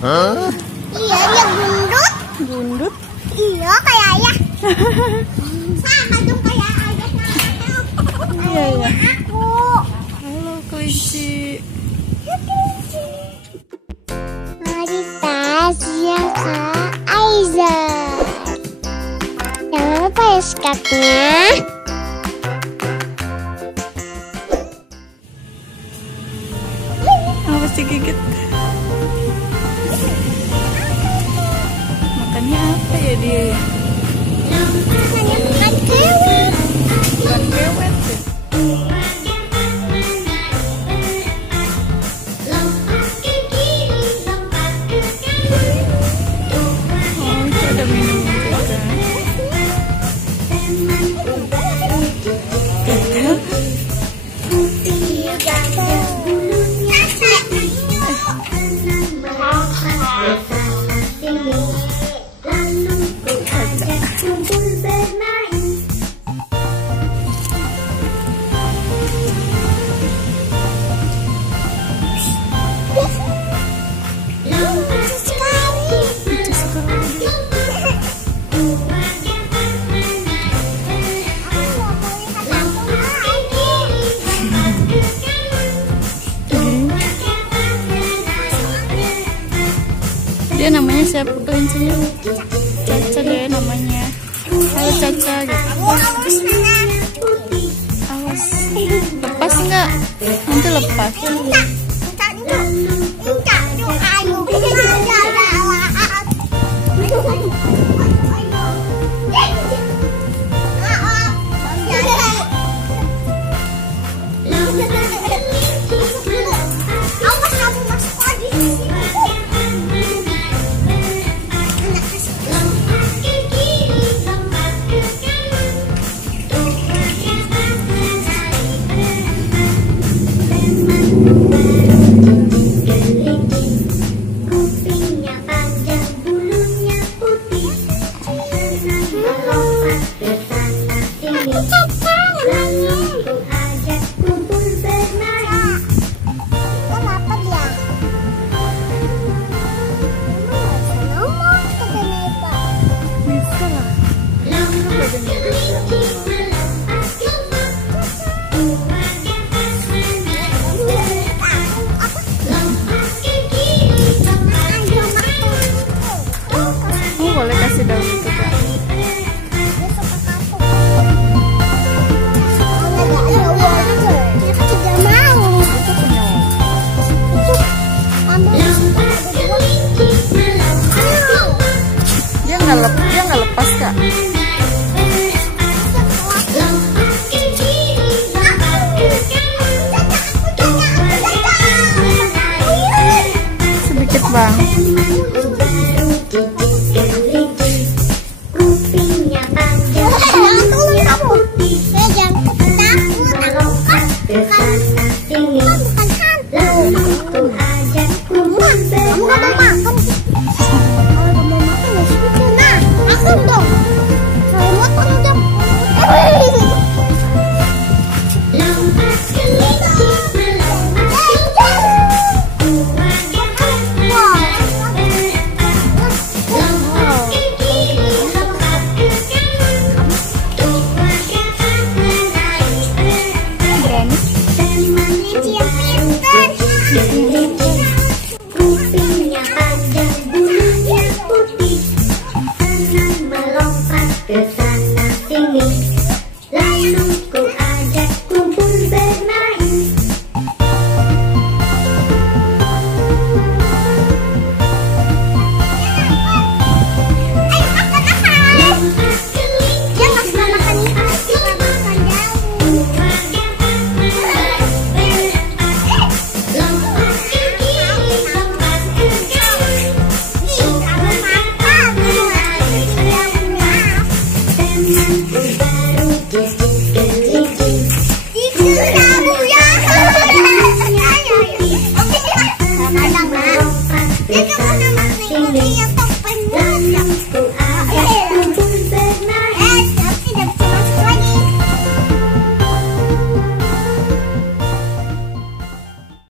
Iya, dia gundut. Gundut? Iya, kayak ayah. Sama dong kayak ayah. Iya, iya. Aku. Halo, kelinci. Marita, siang Kak Aiza. Jangan lupa ya skaknya. Mesti gigit. Makannya apa ya dia? Hanya makan kewet. Bukan kewet ya? Oh, itu ada minum juga. Dia namanya siapa kelincinya? Caca deh namanya. Halo Caca gitu. Awas. Lepas enggak? Nanti lepas. Boleh kasih daun.